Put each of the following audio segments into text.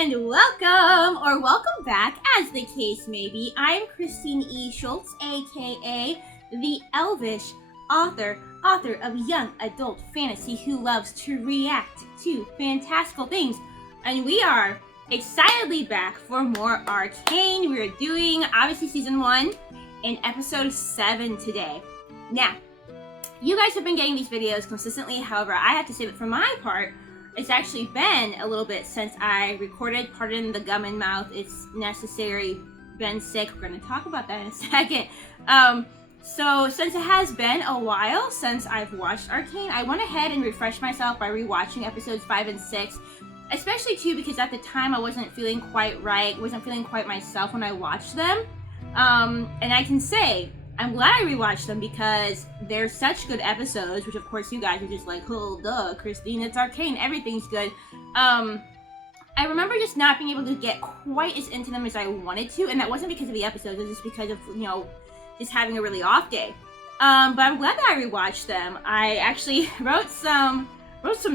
and welcome, or welcome back, as the case may be. I'm Christine E. Schulze, aka the Elvish author of young adult fantasy who loves to react to fantastical things. And we are excitedly back for more Arcane. We're doing, obviously, Season 1 and Episode 7 today. Now, you guys have been getting these videos consistently, however, I have to say that for my part, it's actually been a little bit since I recorded. Pardon the gum in mouth, it's necessary. Been sick, we're going to talk about that in a second. So since it has been a while since I've watched Arcane, I went ahead and refreshed myself by rewatching episodes 5 and 6. Especially too because at the time I wasn't feeling quite right, wasn't feeling quite myself when I watched them. And I can say, I'm glad I rewatched them because they're such good episodes, which of course you guys are just like, oh, duh, Christine, it's Arcane, everything's good. I remember just not being able to get quite as into them as I wanted to, and that wasn't because of the episodes, it was just because of, you know, just having a really off day. But I'm glad that I rewatched them. I actually wrote some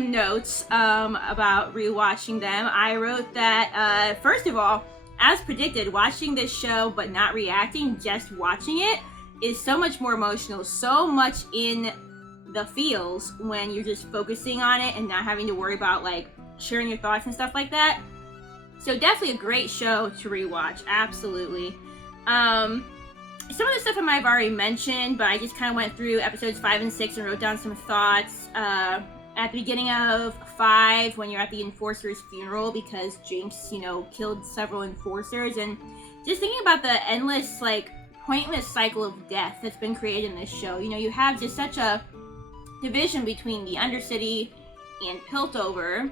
notes about rewatching them. I wrote that, first of all, as predicted, watching this show but not reacting, just watching it, is so much more emotional, so much in the feels when you're just focusing on it and not having to worry about like sharing your thoughts and stuff like that. So definitely a great show to rewatch, absolutely. Some of the stuff I might have already mentioned, but I just kind of went through episodes 5 and 6 and wrote down some thoughts. At the beginning of 5, when you're at the Enforcer's funeral, because Jinx, you know, killed several Enforcers, and just thinking about the endless, like, pointless cycle of death that's been created in this show. You know, you have just such a division between the Undercity and Piltover,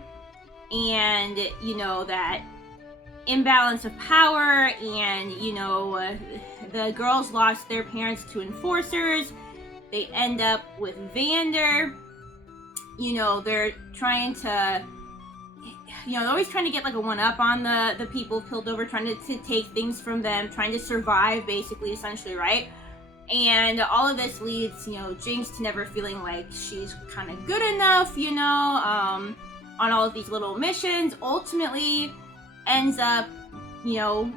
and, you know, that imbalance of power, and, you know, the girls lost their parents to Enforcers. They end up with Vander. You know, they're trying to, you know, they're always trying to get like a one-up on the people of Piltover, trying to take things from them, trying to survive, basically, essentially, right? And all of this leads, you know, Jinx to never feeling like she's kind of good enough, you know, on all of these little missions. Ultimately ends up, you know,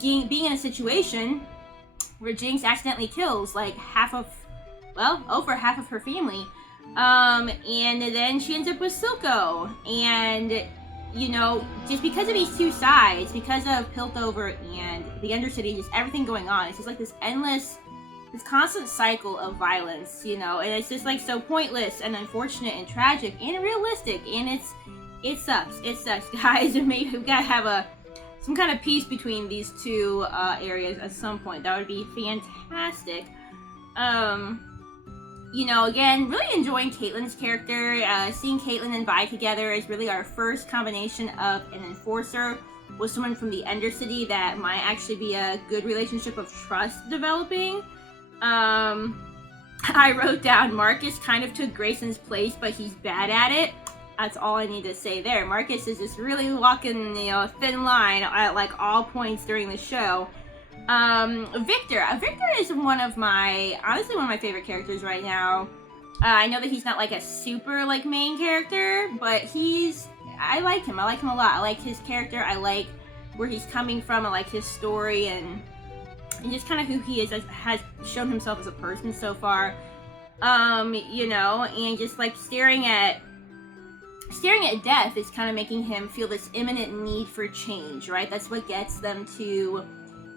being in a situation where Jinx accidentally kills like over half of her family. And then she ends up with Silco, and, you know, just because of these two sides, because of Piltover and the Undercity, just everything going on, it's just like this constant cycle of violence, you know, and it's just like so pointless and unfortunate and tragic and realistic, and it sucks, guys, and maybe we've got to have some kind of peace between these two areas at some point. That would be fantastic. You know, again, really enjoying Caitlyn's character. Seeing Caitlyn and Vi together is really our first combination of an Enforcer with someone from the Undercity that might actually be a good relationship of trust developing. I wrote down Marcus kind of took Grayson's place, but he's bad at it. That's all I need to say there. Marcus is just really walking, you know, a thin line at like all points during the show. Victor is honestly one of my favorite characters right now. I know that he's not like a super like main character, but I like him a lot. I like his character, I like where he's coming from, I like his story, and just kind of who he is, has shown himself as a person so far. You know, and just like staring at death is kind of making him feel this imminent need for change, right? That's what gets them to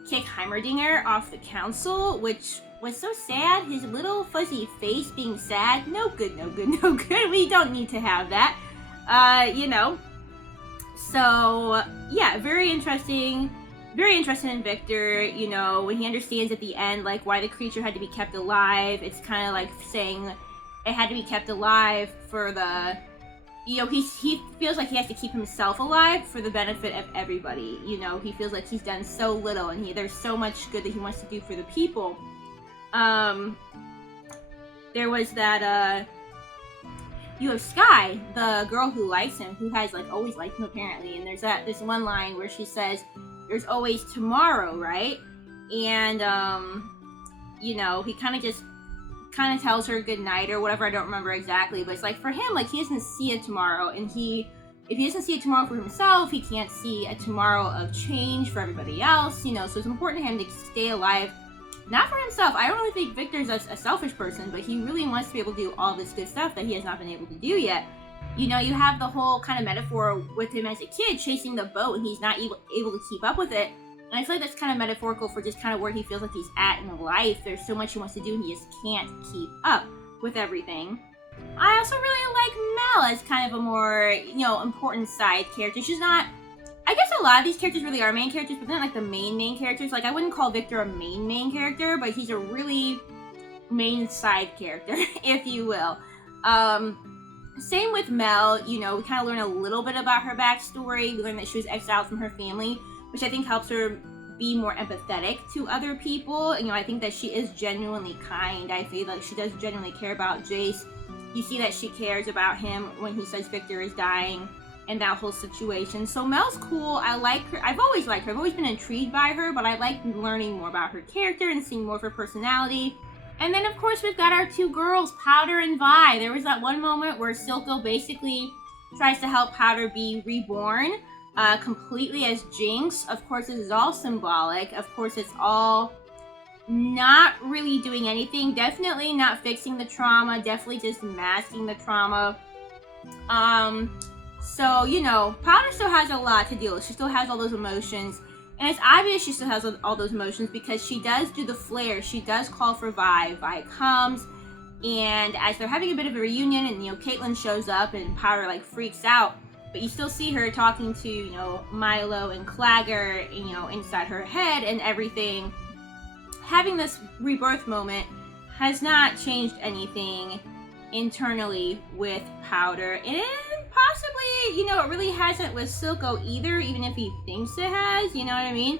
kick Heimerdinger off the council, which was so sad. His little fuzzy face being sad. No good. We don't need to have that. You know. So, yeah, very interesting in Victor, you know, when he understands at the end, like, why the creature had to be kept alive. It's kind of like saying it had to be kept alive for the, you know, he feels like he has to keep himself alive for the benefit of everybody. You know, he feels like he's done so little, and there's so much good that he wants to do for the people. There was that, you have Sky, the girl who likes him, who has, like, always liked him, apparently, and there's this one line where she says, there's always tomorrow, right? And, you know, he kind of tells her good night or whatever, I don't remember exactly, but it's like, for him, like, he doesn't see it tomorrow, and he if he doesn't see a tomorrow for himself, he can't see a tomorrow of change for everybody else, you know, so it's important to him to stay alive, not for himself. I don't really think Victor's a selfish person, but he really wants to be able to do all this good stuff that he has not been able to do yet. You know, you have the whole kind of metaphor with him as a kid chasing the boat, and he's not able to keep up with it. And I feel like that's kind of metaphorical for just kind of where he feels like he's at in life. There's so much he wants to do, and he just can't keep up with everything. I also really like Mel as kind of a more, you know, important side character. She's not, I guess a lot of these characters really are main characters, but they're not like the main characters. Like, I wouldn't call Victor a main character, but he's a really main side character, if you will. Same with Mel, you know, we kind of learn a little bit about her backstory. We learn that she was exiled from her family, which I think helps her be more empathetic to other people. You know, I think that she is genuinely kind. I feel like she does genuinely care about Jace. You see that she cares about him when he says Victor is dying and that whole situation. So Mel's cool. I like her. I've always liked her. I've always been intrigued by her, but I like learning more about her character and seeing more of her personality. And then, of course, we've got our two girls, Powder and Vi. There was that one moment where Silco basically tries to help Powder be reborn completely as Jinx. Of course, this is all symbolic. Of course, it's all not really doing anything. Definitely not fixing the trauma. Definitely just masking the trauma. So, you know, Powder still has a lot to deal with. She still has all those emotions. And it's obvious she still has all those emotions because she does do the flare. She does call for Vi. Vi comes. And as they're having a bit of a reunion and, you know, Caitlyn shows up and Powder, like, freaks out. But you still see her talking to, you know, Milo and Clagger, you know, inside her head and everything. Having this rebirth moment has not changed anything internally with Powder. And possibly, you know, it really hasn't with Silco either, even if he thinks it has, you know what I mean?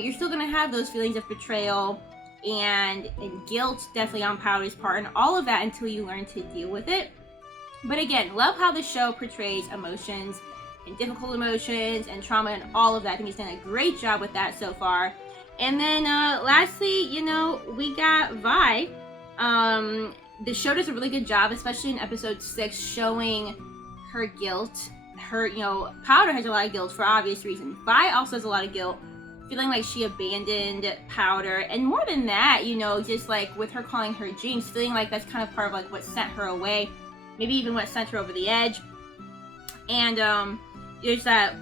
You're still going to have those feelings of betrayal and guilt definitely on Powder's part and all of that until you learn to deal with it. But again, love how the show portrays emotions and difficult emotions and trauma and all of that. I think he's done a great job with that so far. And then lastly, you know, we got Vi. The show does a really good job, especially in episode 6, showing her guilt. Her, you know, Powder has a lot of guilt for obvious reasons. Vi also has a lot of guilt, feeling like she abandoned Powder. And more than that, you know, just like with her calling her Jinx, feeling like that's kind of part of like what sent her away. Maybe even what sent her over the edge. And there's that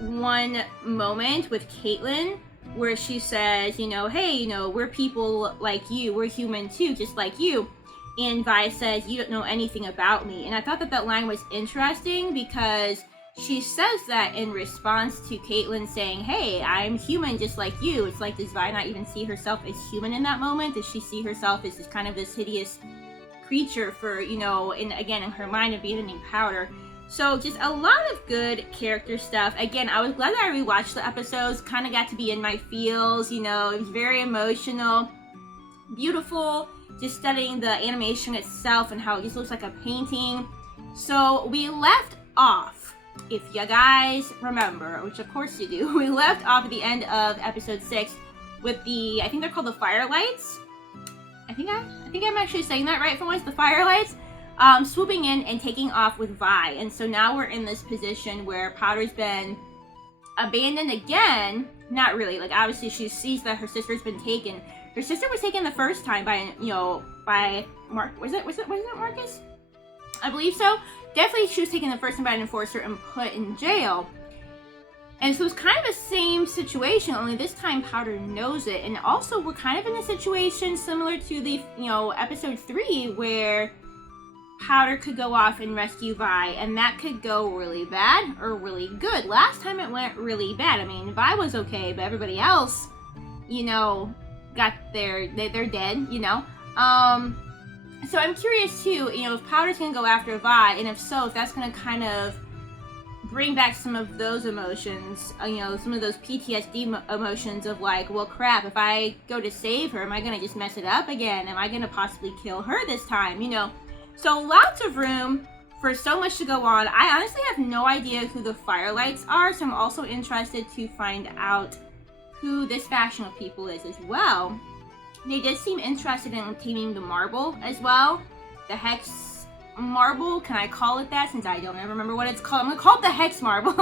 one moment with Caitlyn where she says, you know, hey, you know, we're people like you. We're human too, just like you. And Vi says, you don't know anything about me. And I thought that that line was interesting because she says that in response to Caitlyn saying, hey, I'm human just like you. It's like, does Vi not even see herself as human in that moment? Does she see herself as just kind of this hideous creature for, you know, in her mind abandoning Powder? So just a lot of good character stuff. Again, I was glad that I rewatched the episodes, kind of got to be in my feels, you know, it was very emotional, beautiful, just studying the animation itself and how it just looks like a painting. So we left off, if you guys remember, which of course you do, we left off at the end of episode 6 with the, I think they're called the Firelights. I think I'm actually saying that right for once, the Firelights. Swooping in and taking off with Vi. And so now we're in this position where Powder's been abandoned again. Not really. Like, obviously she sees that her sister's been taken. Her sister was taken the first time by, you know, by Mark. Was it Marcus? I believe so. Definitely she was taken the first time by an enforcer and put in jail. And so it's kind of the same situation, only this time Powder knows it. And also we're kind of in a situation similar to the, you know, episode 3 where Powder could go off and rescue Vi, and that could go really bad or really good. Last time it went really bad. I mean, Vi was okay, but everybody else, you know, they're dead, you know. So I'm curious too, you know, if Powder's gonna go after Vi, and if so, if that's gonna kind of bring back some of those emotions, you know, some of those PTSD emotions of like, well, crap, if I go to save her, am I gonna just mess it up again? Am I gonna possibly kill her this time, you know? So lots of room for so much to go on. I honestly have no idea who the Firelights are, so I'm also interested to find out who this faction of people is as well. They did seem interested in taming the Marble as well, the Hex marble. Can I call it that since I don't ever remember what it's called? I'm gonna call it the hex marble.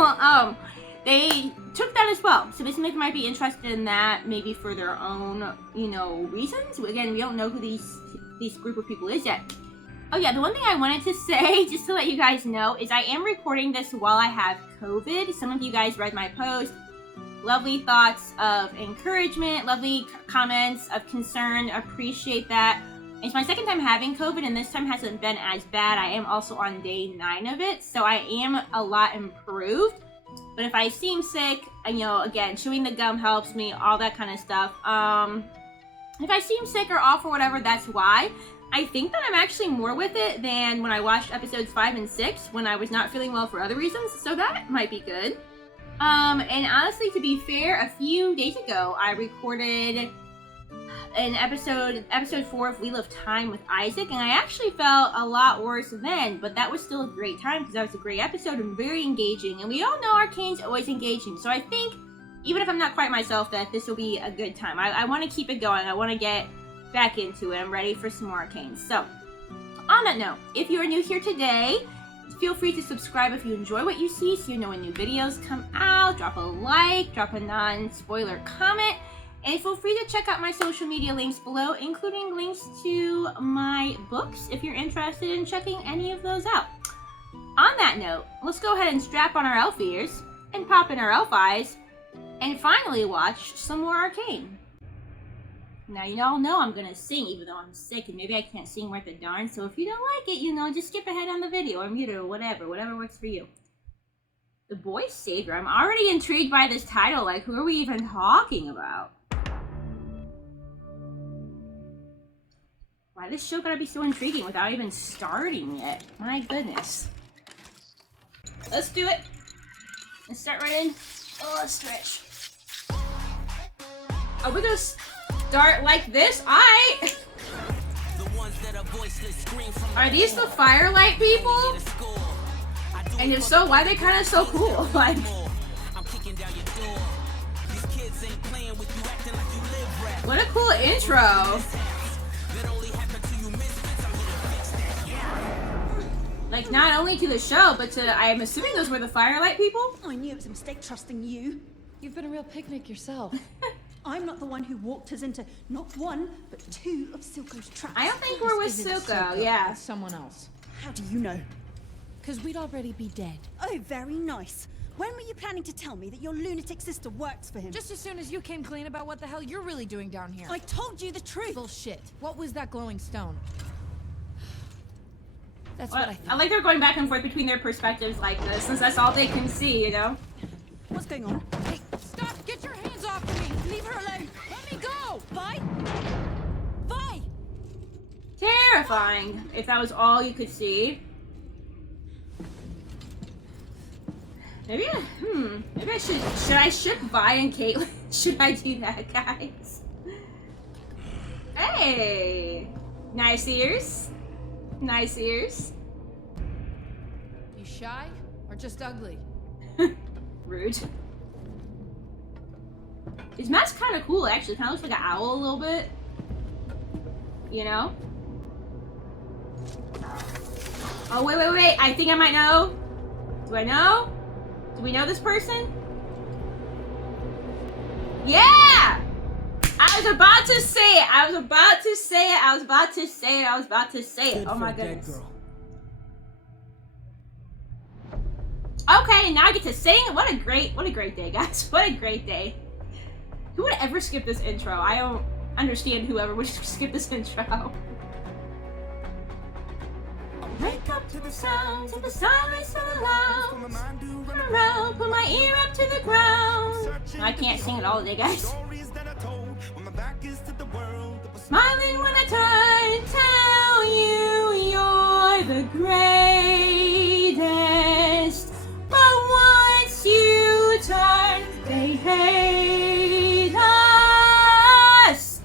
They took that as well. So this might be interested in that, maybe for their own, you know, reasons. Again, we don't know who these group of people is yet. Oh yeah, the one thing I wanted to say, just to let you guys know, is I am recording this while I have COVID. Some of you guys read my post. Lovely thoughts of encouragement, lovely comments of concern. Appreciate that. It's my second time having COVID, and this time hasn't been as bad. I am also on day 9 of it, so I am a lot improved. But if I seem sick, you know, again, chewing the gum helps me, all that kind of stuff. If I seem sick or off or whatever, that's why. I think that I'm actually more with it than when I watched episodes 5 and 6 when I was not feeling well for other reasons, so that might be good. And honestly, to be fair, a few days ago, I recorded an episode 4 of Wheel of Time with Isaac, and I actually felt a lot worse then, but that was still a great time because that was a great episode and very engaging, and we all know Arcane's always engaging, so I think, even if I'm not quite myself, that this will be a good time. I want to keep it going. I want to get back into it. I'm ready for some more Arcane. So, on that note, if you are new here today, feel free to subscribe if you enjoy what you see so you know when new videos come out. Drop a like, drop a non-spoiler comment, and feel free to check out my social media links below, including links to my books if you're interested in checking any of those out. On that note, let's go ahead and strap on our elf ears and pop in our elf eyes and finally watch some more Arcane. Now, you all know I'm gonna sing even though I'm sick, and maybe I can't sing worth a darn, so if you don't like it, you know, just skip ahead on the video or mute it or whatever works for you. The Boy Savior. I'm already intrigued by this title. Like, who are we even talking about? Why this show gotta be so intriguing without even starting yet? My goodness. Let's do it. Let's start right in. Oh, let's stretch. Are we gonna start like this? Are these the Firelight people? And if so, why are they kind of so cool? Like, what a cool intro. Like, not only to the show, but to, I'm assuming those were the Firelight people? I knew it was a mistake trusting you. You've been a real picnic yourself. I'm not the one who walked us into not one, but 2 of Silco's traps. I don't think we're with Silco, yeah. It's someone else. How do you know? Because we'd already be dead. Oh, very nice. When were you planning to tell me that your lunatic sister works for him? Just as soon as you came clean about what the hell you're really doing down here. I told you the truth. Bullshit. What was that glowing stone? That's Well, what I think. I like they're going back and forth between their perspectives like this, since that's all they can see, you know? What's going on? Hey, stop! Get your hands off of me! Leave her alone. Let me go! Vi? Vi! Terrifying, if that was all you could see. Maybe I should I ship Vi and Caitlyn? Should I do that, guys? Hey! Nice ears. Nice ears. You shy? Or just ugly? Rude. His mask's kind of cool, actually. Kind of looks like an owl a little bit. You know? Oh, wait. I think I might know. Do I know? Do we know this person? Yeah! I was about to say it. Oh my goodness. Okay, now I get to sing. What a great day, guys. What a great day. Who would ever skip this intro? I don't understand whoever would skip this intro. Wake up to the sounds of the silence of the loud. Turn around, put my ear up to the ground. I can't sing it all day, guys. Smiling when I turn, tell you you're the greatest. But once you turn, they hate us.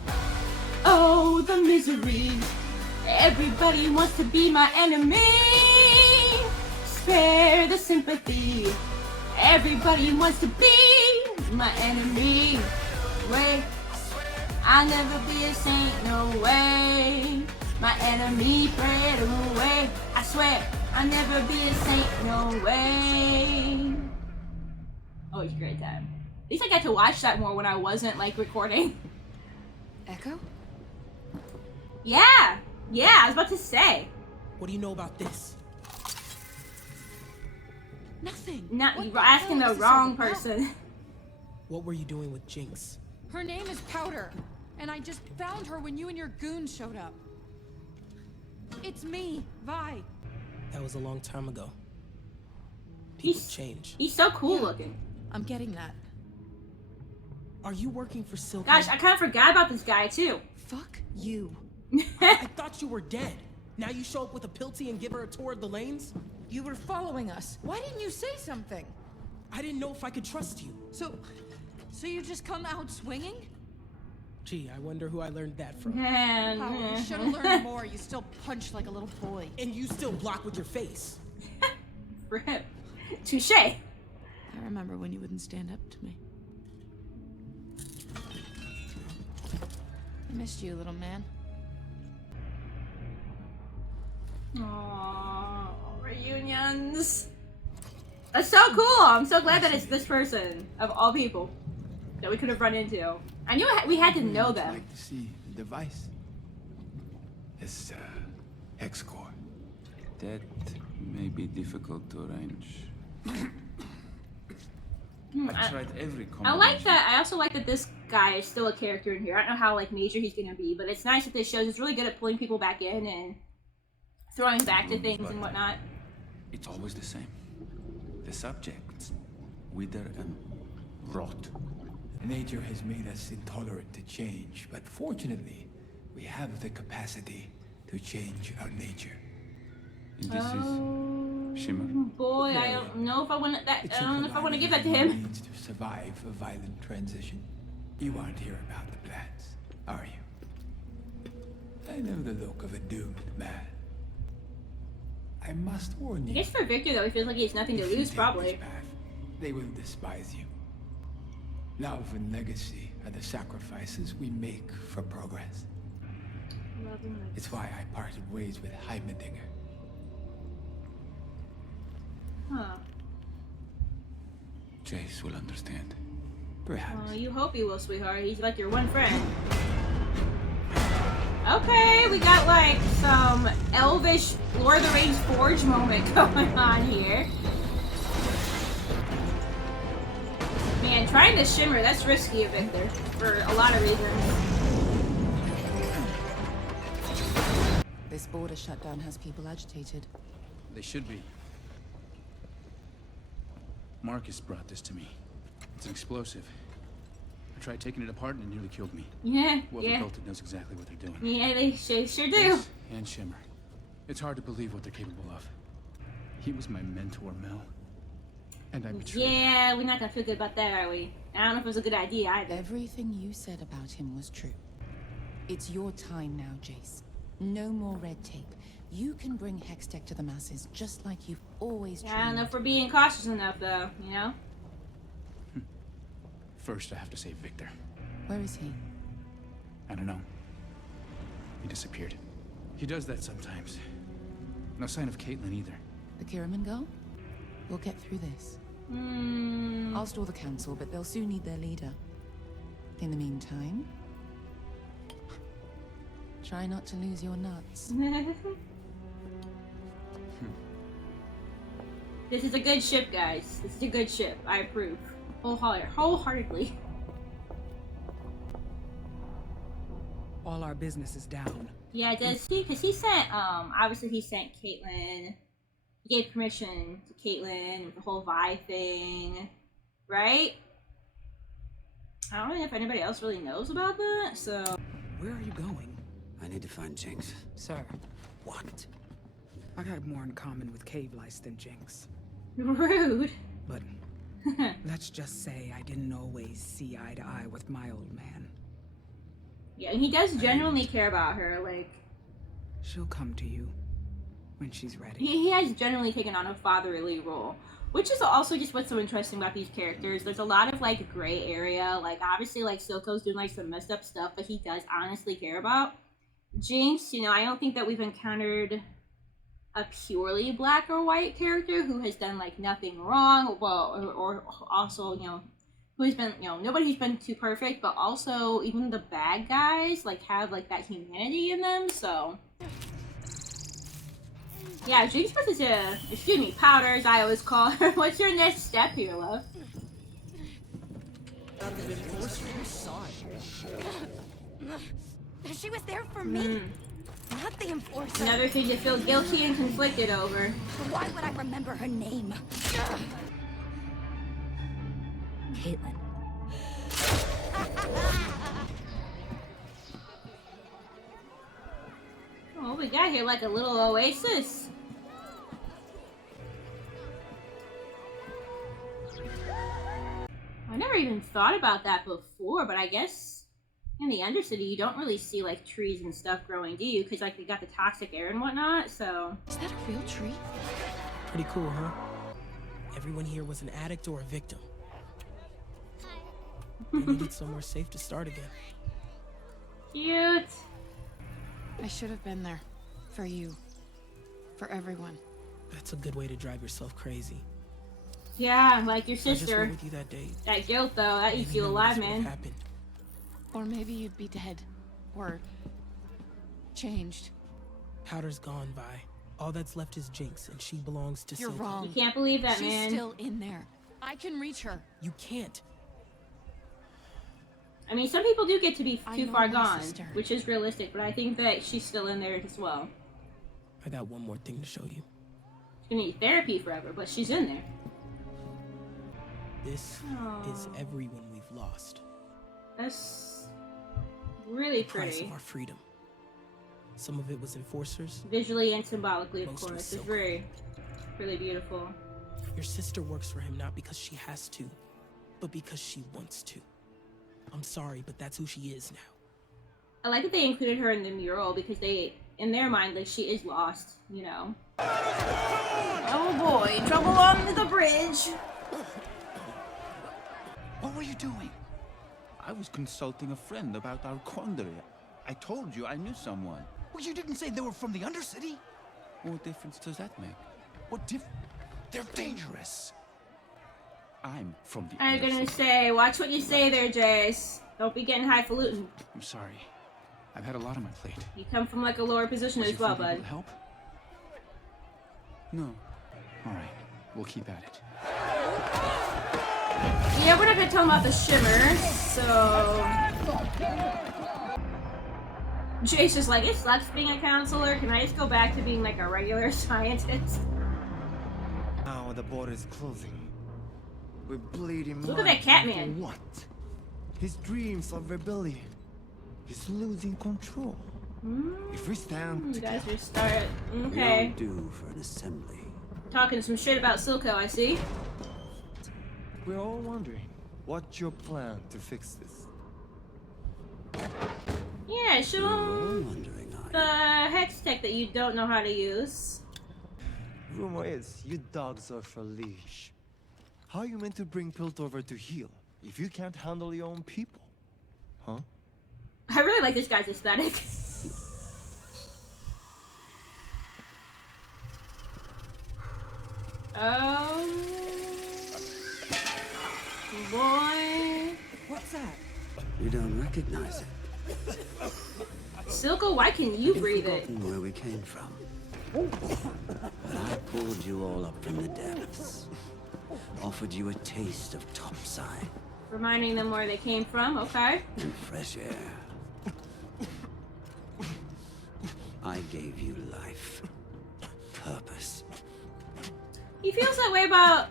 Oh, the misery. Everybody wants to be my enemy. Spare the sympathy. Everybody wants to be my enemy. Wait, I'll never be a saint, no way. My enemy prayed away. I swear I'll never be a saint, no way. Oh, it's a great time. At least I got to watch that more when I wasn't like recording. Ekko? Yeah, I was about to say. What do you know about this? Nothing. Not What you're the asking hell the is this wrong all about? person. What were you doing with Jinx? Her name is Powder, and I just found her when you and your goons showed up. It's me, Vi. That was a long time ago. People change. He's so cool looking. I'm getting that. Are you working for Silk? Gosh, I kind of forgot about this guy too. Fuck you. I thought you were dead. Now you show up with a Pilty and give her a tour of the lanes? You were following us. Why didn't you say something? I didn't know if I could trust you. So you just come out swinging? Gee, I wonder who I learned that from. Powder, you should have learned more. You still punch like a little boy. And you still block with your face. For him. Touche. I remember when you wouldn't stand up to me. I missed you, little man. Aww, reunions. That's so cool. I'm so glad that it's this person of all people that we could have run into. I knew we had to know I'd them. like to see the device. It's hex core. That may be difficult to arrange. I tried every combination. I like that. I also like that this guy is still a character in here. I don't know how like major he's gonna be, but it's nice that this shows is really good at pulling people back in and throwing back to things and whatnot. It's always the same. The subjects wither and rot. Nature has made us intolerant to change, but fortunately, we have the capacity to change our nature. And this is Shimmer. Boy, I don't know if I want that. It I should don't know if I provide want to give that to us him. means to survive a violent transition. You aren't here about the plans, are you? I know the look of a doomed man. I must warn I you. guess for Victor though, he feels like he has nothing to If you lose. take Probably. this path, they will despise you. Love and legacy are the sacrifices we make for progress. It's why I parted ways with Heimerdinger. Huh. Jace will understand. Perhaps. You hope he will, sweetheart. He's like your one friend. Okay, we got like some elvish Lord of the Rings Forge moment going on here. Man, trying to shimmer, that's risky of Victor for a lot of reasons. This border shutdown has people agitated. They should be. Marcus brought this to me. It's an explosive. I tried taking it apart and it nearly killed me. Yeah, Whoever yeah. built it knows exactly what they're doing. Yeah, they sure do. Jace and Shimmer. It's hard to believe what they're capable of. He was my mentor, Mel. And I betrayed him. Yeah, we're not gonna feel good about that, are we? I don't know if it was a good idea either. Everything you said about him was true. It's your time now, Jace. No more red tape. You can bring Hextech to the masses just like you've always I don't know if dreamed. we're being cautious enough, though, you know? First, I have to save Victor. Where is he? I don't know. He disappeared. He does that sometimes. No sign of Caitlin either. The Kiraman girl? We'll get through this. I'll stall the council, but they'll soon need their leader. In the meantime, try not to lose your nuts. This is a good ship, guys. This is a good ship. I approve. Wholeheartedly. All our business is down. Yeah, does he? Because he sent, obviously he sent Caitlin. He gave permission to Caitlin with the whole Vi thing, right? I don't know if anybody else really knows about that, so. Where are you going? I need to find Jinx. Sir, What? I got more in common with Cave Lice than Jinx. Rude. But let's just say I didn't always see eye to eye with my old man. Yeah, and he does genuinely care about her, like. She'll come to you when she's ready. He has generally taken on a fatherly role, which is also just what's so interesting about these characters. There's a lot of like gray area. Like obviously like Silco's doing like some messed up stuff, but he does honestly care about. Jinx, you know, I don't think that we've encountered a purely black or white character who has done like nothing wrong, well, or also, you know, who has been, you know, nobody's been too perfect, but also even the bad guys like have like that humanity in them. So yeah, Jinx versus excuse me, Powder, as I always call her. What's your next step here, love? She was there for me, not the enforcer. Another thing to feel guilty and conflicted over. Why would I remember her name? Caitlin. Oh, we got here like a little oasis. I never even thought about that before, but I guess in the Undercity you don't really see like trees and stuff growing, do you? Because like they got the toxic air and whatnot, so... Is that a real tree? Pretty cool, huh? Everyone here was an addict or a victim. They needed somewhere safe to start again. Cute! I should have been there. For you. For everyone. That's a good way to drive yourself crazy. Yeah, like your I just sister. went with you that day. That guilt though, that eats Maybe you none of alive, this would've man. happened. Or maybe you'd be dead. Or... changed. Powder's gone, Vi. All that's left is Jinx, and she belongs to You're Silco. wrong. You can't believe that, She's man. still in there. I can reach her. You can't. I mean, some people do get to be I too know far my gone, sister. which is realistic, but I think that she's still in there as well. I got one more thing to show you. She's gonna need therapy forever, but she's in there. This is Aww. everyone we've lost. That's really The price pretty. of our freedom. Some of it was enforcers. Visually and symbolically, of Mostly course. It's Silco. really beautiful. Your sister works for him not because she has to, but because she wants to. I'm sorry, but that's who she is now. I like that they included her in the mural because they, in their mind, like she is lost, you know. Oh boy, trouble on the bridge. What were you doing? I was consulting a friend about our quandary. I told you I knew someone. Well, you didn't say they were from the Undercity. What difference does that make? What They're dangerous. I'm from the I'm gonna Undercity. say, watch what you say there, Jace. Don't be getting highfalutin. I'm sorry. I've had a lot on my plate. You come from like a lower position Was as your well, friend able bud. to help? No. All right. We'll keep at it. Yeah, we're not gonna tell him about the shimmer, so... Jace is like, it sucks being a counselor. Can I just go back to being like a regular scientist? Now the border is closing. We're bleeding Look at money that cat for man. What? His dreams of rebellion. He's losing control. If we stand You guys together, are start. We Okay. don't do for an assembly. Talking some shit about Silco, I see. we're all wondering, what's your plan to fix this? Yeah, show You're all him wondering, are the hex tech that you don't know how to use. Rumor is, you dogs are for leash. How are you meant to bring Piltover to heal if you can't handle your own people? Huh? I really like this guy's aesthetic. Boy. What's that? you don't recognize it? Silco, why can you You've breathe it? forgotten where we came from. But I pulled you all up from the depths. Offered you a taste of topside Reminding them where they came from, okay. and fresh air. I gave you life, purpose, He feels that way about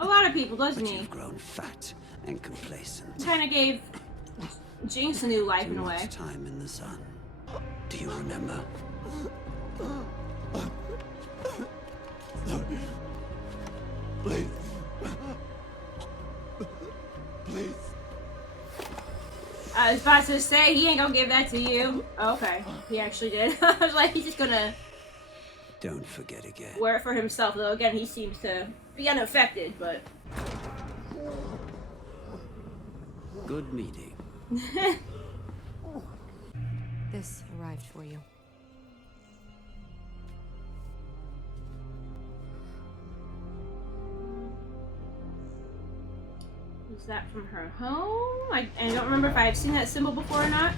a lot of people, doesn't but he? you've grown fat and complacent. Kind of gave Jinx a new life Too in a way. much time in the sun. Do you remember? Please. Please. I was about to say, he ain't gonna give that to you. Okay, he actually did. I was like, he's just gonna Don't forget again. wear it for himself, though. Again, he seems to be unaffected, but... Good meeting. This arrived gift for you. Is that from her home? I don't remember if I've seen that symbol before or not.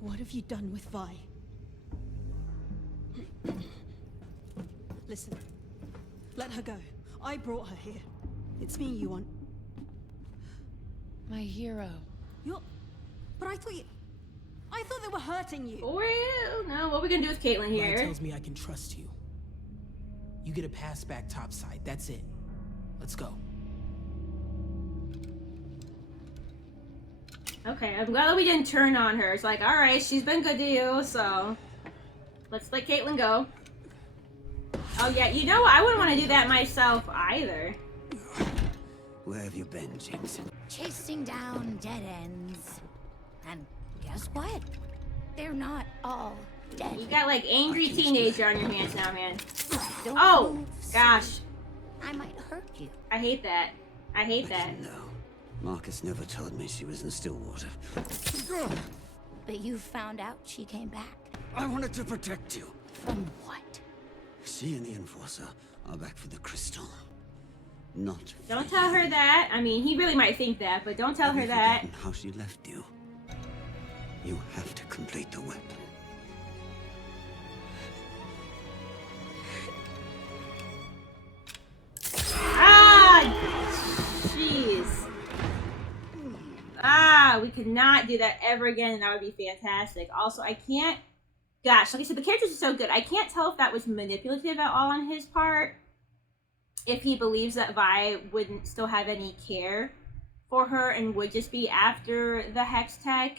What have you done with Vi? Listen, let her go. I brought her here. It's me you want. My hero. But I thought they were hurting you. Well, no, what are we gonna do with Caitlin here? Ryan tells me I can trust you. You get a pass back topside, that's it. Let's go. Okay, I'm glad that we didn't turn on her. It's like, alright, she's been good to you, so let's let Caitlin go. Oh yeah, you know, I wouldn't want to do that myself either. Where have you been, Jinx? Chasing down dead ends. And guess what? They're not all dead. You got like angry teenager on your hands now, man. Don't Oh, move, gosh. I might hurt you. I hate that. I hate that. No. Marcus never told me she was in Stillwater. But you found out she came back. I wanted to protect you. From what? She and the Enforcer are back for the crystal. Not. Don't tell her that. I mean, he really might think that, but don't tell her that. How she left you. You have to complete the weapon. Jeez. Ah, we could not do that ever again, and that would be fantastic. Also, I can't... Gosh, like I said, the characters are so good. I can't tell if that was manipulative at all on his part. If he believes that Vi wouldn't still have any care for her and would just be after the Hex Tech.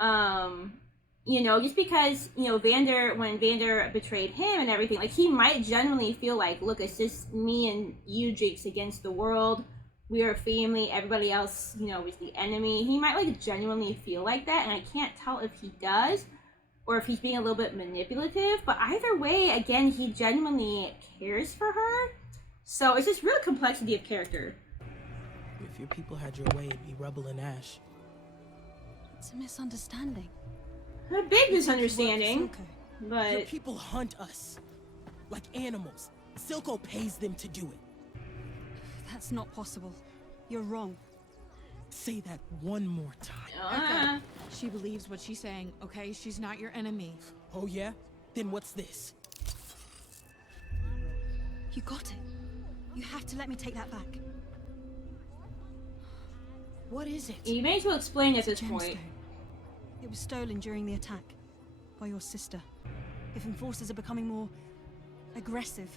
You know, just because, you know, when Vander betrayed him and everything, like, he might genuinely feel like, look, it's just me and you, Jinx, against the world. We are a family. Everybody else, you know, is the enemy. He might, like, genuinely feel like that, and I can't tell if he does or if he's being a little bit manipulative. But either way, again, he genuinely cares for her. So it's just real complexity of character. If your people had your way, it'd be rubble and ash. It's a misunderstanding. A big misunderstanding, but... Your people hunt us like animals. Silco pays them to do it. That's not possible. You're wrong. Say that one more time. She believes what she's saying, okay? She's not your enemy. Oh yeah? Then what's this? You got it. You have to let me take that back. What is it? You may as well explain at this point. It was stolen during the attack by your sister. If enforcers are becoming more aggressive,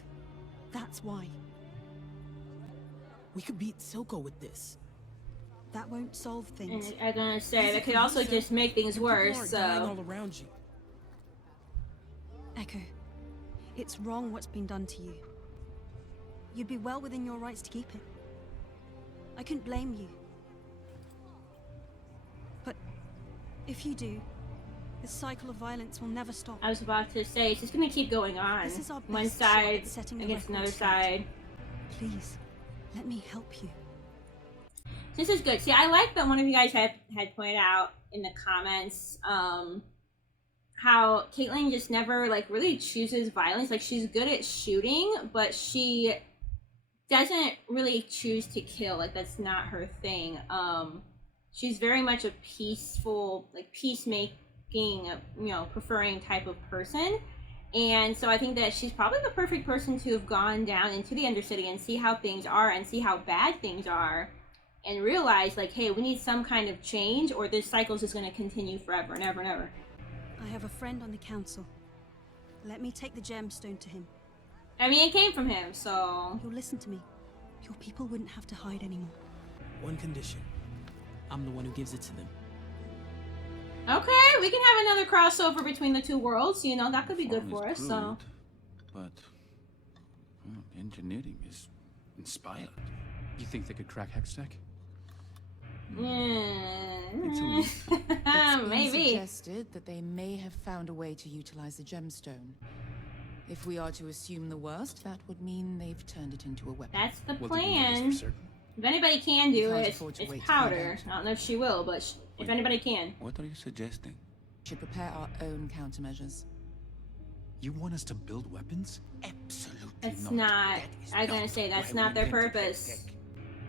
that's why. We could beat Silco with this. That won't solve things. And I'm gonna say that could also just make things worse. People are So dying all around you. Ekko, it's wrong what's been done to you. You'd be well within your rights to keep it. I couldn't blame you. But if you do, this cycle of violence will never stop. I was about to say, it's just gonna keep going on. This is our One best side shot at setting the against another record straight. side. Please, let me help you. This is good. See, I like that one of you guys had pointed out in the comments how Caitlin just never like really chooses violence. Like, she's good at shooting, but she doesn't really choose to kill. Like, that's not her thing. She's very much a peaceful, like, peacemaking, you know, preferring type of person. And so I think that she's probably the perfect person to have gone down into the Undercity and see how things are and see how bad things are and realize, like, hey, we need some kind of change or this cycle is just going to continue forever and ever and ever. I have a friend on the council. Let me take the gemstone to him. I mean, it came from him, so... You'll listen to me. Your people wouldn't have to hide anymore. One condition. I'm the one who gives it to them. Okay, we can have another crossover between the two worlds. You know, that could be good for us, so... But... well, engineering is inspired. You think they could crack Hextech? It's Maybe. suggested that they may have found a way to utilize the gemstone. If we are to assume the worst, that would mean they've turned it into a weapon. That's the Well, did you know this plan. for certain? If anybody can do can't it, afford to it's wait to find Powder. out. I don't know if she will, but if anybody can. What are you suggesting? We should prepare our own countermeasures. You want us to build weapons? Absolutely That's not. not. That is I was gonna not say that's why not we their invented purpose. tech.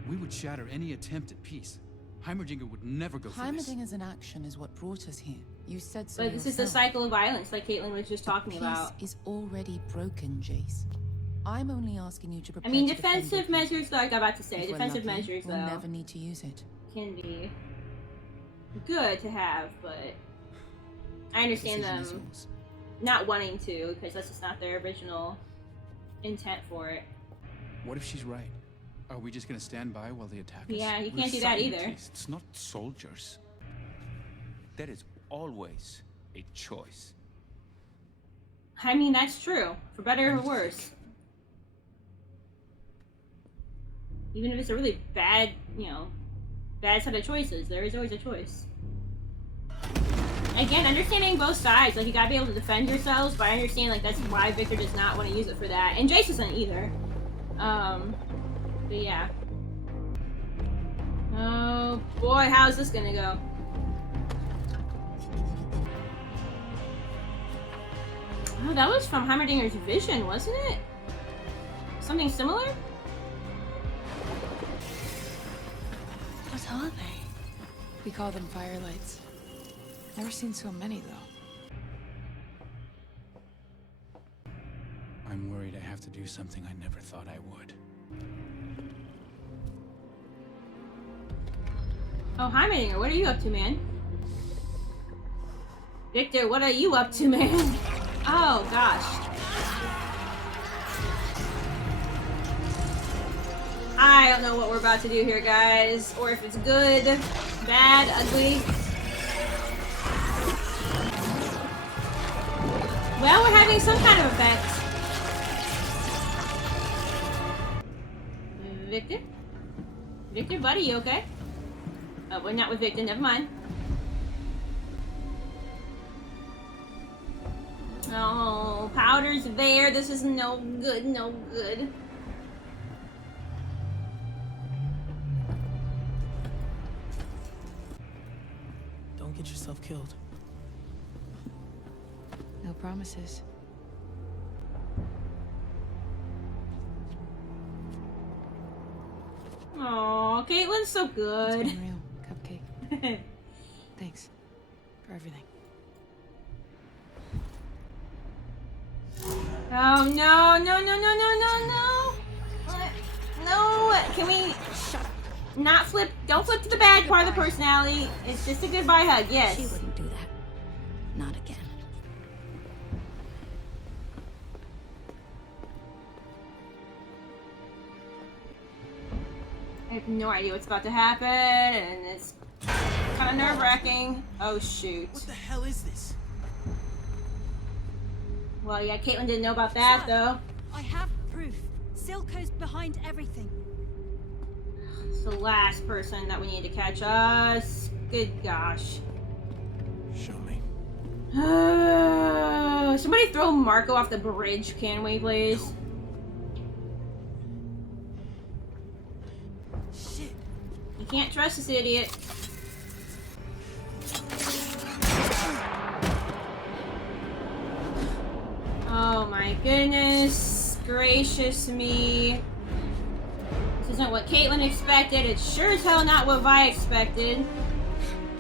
We would shatter any attempt at peace. Heimerdinger would never go for this. Heimerdinger's inaction is what brought us here. You said so But this is the yourself. cycle of violence, like Caitlin was just talking Peace about. is already broken, Jace. I'm only asking you to prepare I mean, to defend your defensive people. measures, like I'm about to say, If we're defensive lucky, measures, we'll though, never need to use it. can be good to have, but I understand Decision is them yours. not wanting to, because that's just not their original intent for it. What if she's right? Are we just gonna stand by while they attack us? Yeah, you We're can't do that either. scientists, not soldiers. There is always a choice. I mean, that's true, for better or worse. Even if it's a really bad, bad set of choices, there is always a choice. Again, understanding both sides, like, you gotta be able to defend yourselves, but I understand, like, that's why Victor does not want to use it for that. And Jace doesn't either. But yeah. Oh boy, how's this gonna go? Oh, that was from Heimerdinger's vision, wasn't it? Something similar? What are they? We call them firelights. Never seen so many, though. I'm worried I have to do something I never thought I would. Oh, Heimerdinger, what are you up to, man? Victor, what are you up to, man? Oh, gosh. I don't know what we're about to do here, guys. Or if it's good, bad, ugly. Well, we're having some kind of effect. Victor? Victor, buddy, you okay? Oh, we're not with Victor, never mind. Oh, Powder's there. This is no good, no good. Don't get yourself killed. No promises. Oh, Caitlin's so good. It's been real, Cupcake. Thanks for everything. Oh no, no, no, no, no, no, no! No, can we not flip? Don't flip to the bad part of the personality. It's just a goodbye hug, yes. She wouldn't do that. Not again. I have no idea what's about to happen, and it's kind of nerve-wracking. Oh shoot. What the hell is this? Well, yeah, Caitlin didn't know about that, though. I have proof. Silco's behind everything. It's the last person that we need to catch us. Good gosh. Show me. Somebody throw Marco off the bridge, can we, please? Shit. You can't trust this idiot. Oh my goodness gracious me. This isn't what Caitlin expected. It's sure as hell not what Vi expected.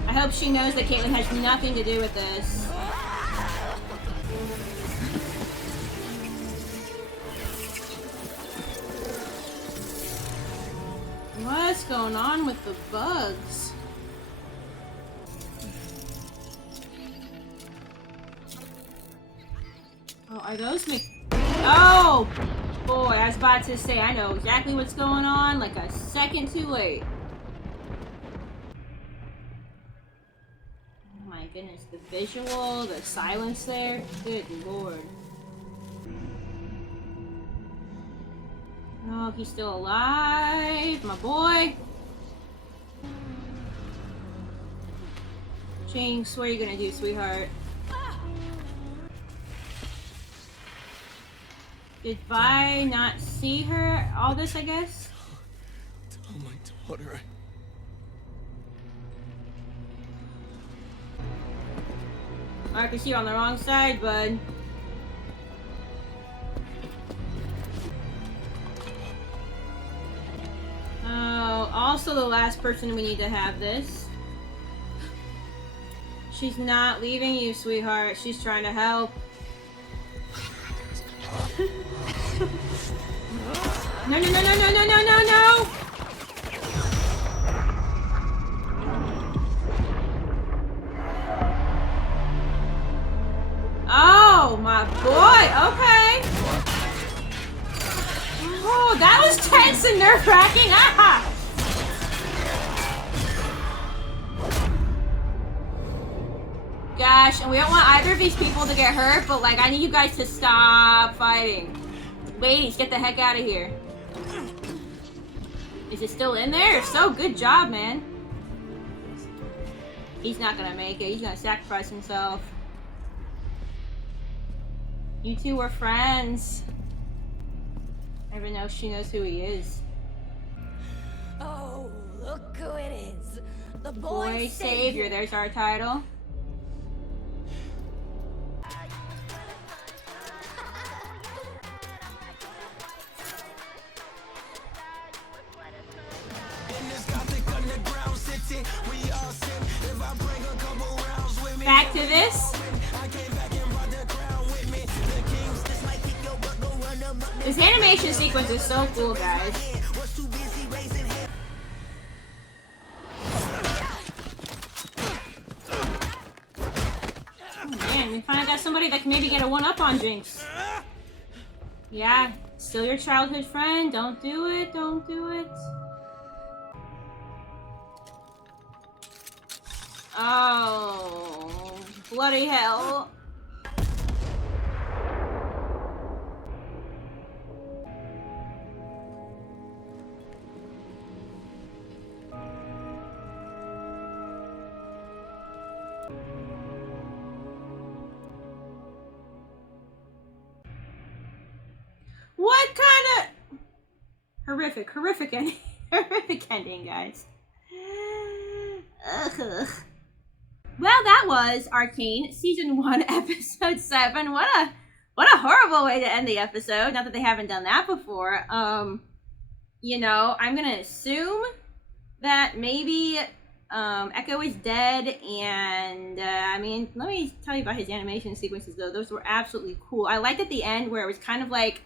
I hope she knows that Caitlin has nothing to do with this. What's going on with the bugs? Oh, are those Oh! Boy, I was about to say, I know exactly what's going on, like a second too late. Oh my goodness, the visual, the silence there, good lord. Oh, he's still alive, my boy. Jinx, what are you gonna do, sweetheart? Did Vi not see her? All this, I guess? Oh my daughter. Marcus, you're on the wrong side, bud. Oh, also the last person we need to have this. She's not leaving you, sweetheart. She's trying to help. No, no, no, no, no, no, no, no, no! Oh, my boy. Okay. Oh, that was tense and nerve-wracking. Ah! Gosh, and we don't want either of these people to get hurt, but like, I need you guys to stop fighting. Ladies, get the heck out of here. Is it still in there? If so, good job, man. He's not gonna make it. He's gonna sacrifice himself. You two were friends. I don't even know if she knows who he is. Oh, look who it is. The Boy Savior. There's our title. Back to this. This animation sequence is so cool, guys. Oh, man, we finally got somebody that can maybe get a one-up on Jinx. Yeah, still your childhood friend. Don't do it. Don't do it. Oh, bloody hell. What kind of horrific ending, horrific ending, guys. Ugh. Well, that was Arcane Season 1, Episode 7. What a horrible way to end the episode. Not that they haven't done that before. You know, I'm gonna assume that maybe Ekko is dead, and I mean, let me tell you about his animation sequences though. Those were absolutely cool. I liked at the end where it was kind of like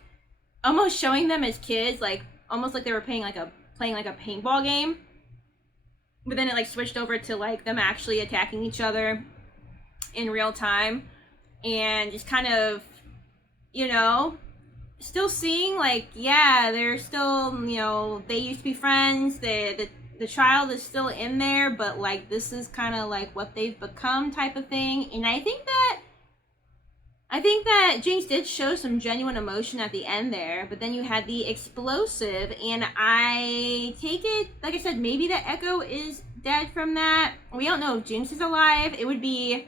almost showing them as kids, like almost like they were playing like a paintball game. But then it like switched over to like them actually attacking each other in real time, and just kind of, you know, still seeing like, yeah, they're still, you know, they used to be friends. The child is still in there, but like this is kind of like what they've become type of thing. And I think that Jinx did show some genuine emotion at the end there, but then you had the explosive, and I take it, like I said, maybe that Ekko is dead from that. We don't know if Jinx is alive. It would be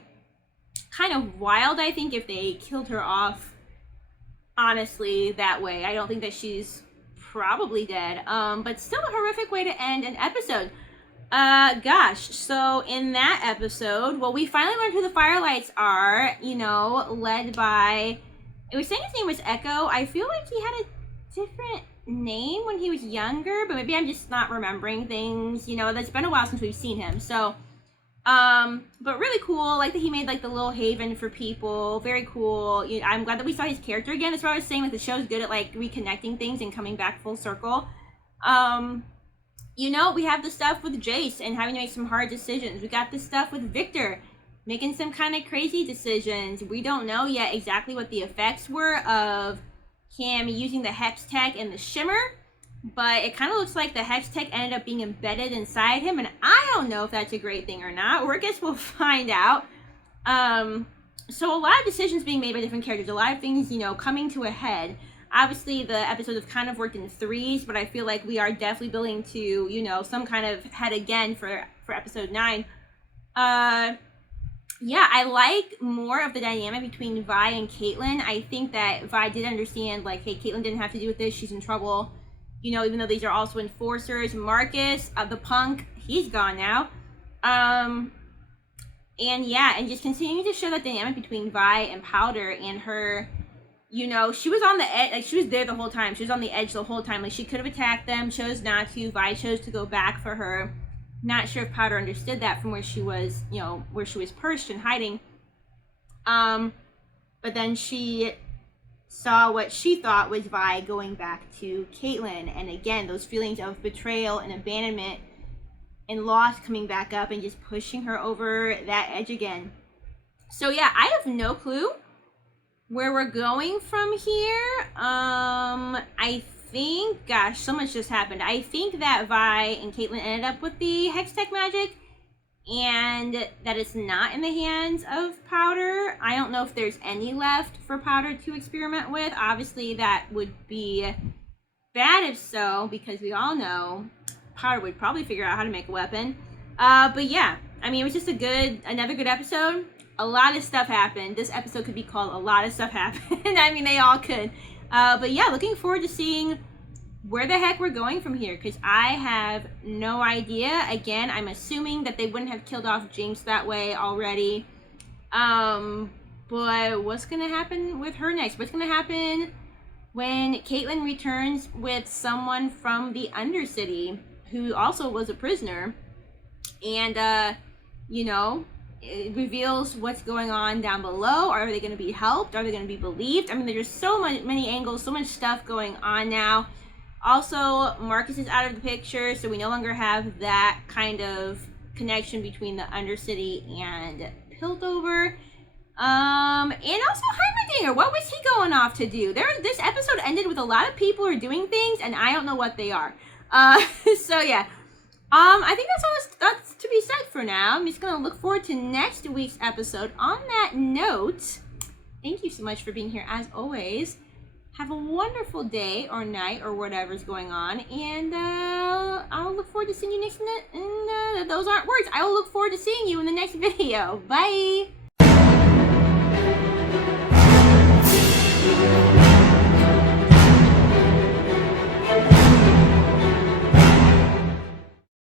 kind of wild, I think, if they killed her off, honestly, that way. I don't think that she's probably dead, but still a horrific way to end an episode. Gosh, so in that episode, well, we finally learned who the Firelights are, you know, led by, it was saying his name was Ekko. I feel like he had a different name when he was younger, but maybe I'm just not remembering things, you know, that's been a while since we've seen him, so, but really cool, like that he made, like, the little haven for people, very cool. I'm glad that we saw his character again. That's what I was saying, like, the show's good at, like, reconnecting things and coming back full circle. You know, we have the stuff with Jace and having to make some hard decisions. We got the stuff with Victor making some kind of crazy decisions. We don't know yet exactly what the effects were of him using the Hex Tech and the Shimmer, but it kind of looks like the Hex Tech ended up being embedded inside him, and I don't know if that's a great thing or not, or I guess we'll find out. So a lot of decisions being made by different characters, a lot of things, you know, coming to a head. Obviously, the episodes have kind of worked in threes, but I feel like we are definitely building to, you know, some kind of head again for episode 9. Yeah, I like more of the dynamic between Vi and Caitlyn. I think that Vi did understand, like, hey, Caitlyn didn't have to do with this. She's in trouble. you know, even though these are also enforcers. Marcus, the punk, he's gone now. And yeah, and just continuing to show that dynamic between Vi and Powder and her, you know, she was on the edge, like, she was there the whole time. She was on the edge the whole time. Like, she could have attacked them, chose not to. Vi chose to go back for her. Not sure if Powder understood that from where she was, you know, where she was perched and hiding. But then she saw what she thought was Vi going back to Caitlin. And again, those feelings of betrayal and abandonment and loss coming back up and just pushing her over that edge again. So yeah, I have no clue where we're going from here. I think, gosh, so much just happened. I think that Vi and Caitlin ended up with the Hex Tech magic, and that it's not in the hands of Powder. I don't know if there's any left for Powder to experiment with. Obviously, that would be bad if so, because we all know Powder would probably figure out how to make a weapon. But yeah, I mean, it was just another good episode. A lot of stuff happened. This episode could be called A Lot of Stuff Happened. I mean, they all could. But yeah, looking forward to seeing where the heck we're going from here, because I have no idea. Again, I'm assuming that they wouldn't have killed off Jinx that way already. But what's going to happen with her next? What's going to happen when Caitlin returns with someone from the Undercity who also was a prisoner? And, you know, it reveals what's going on down below. Are they going to be helped? Are they going to be believed? I mean, there's so many angles, so much stuff going on now. Also, Marcus is out of the picture, so we no longer have that kind of connection between the Undercity and Piltover. And also Heimerdinger, what was he going off to do? This episode ended with a lot of people are doing things, and I don't know what they are. So yeah. I think that's to be said for now. I'm just gonna look forward to next week's episode. On that note, thank you so much for being here as always. Have a wonderful day or night or whatever's going on, and I'll look forward to seeing you next. Those aren't words. I will look forward to seeing you in the next video. Bye.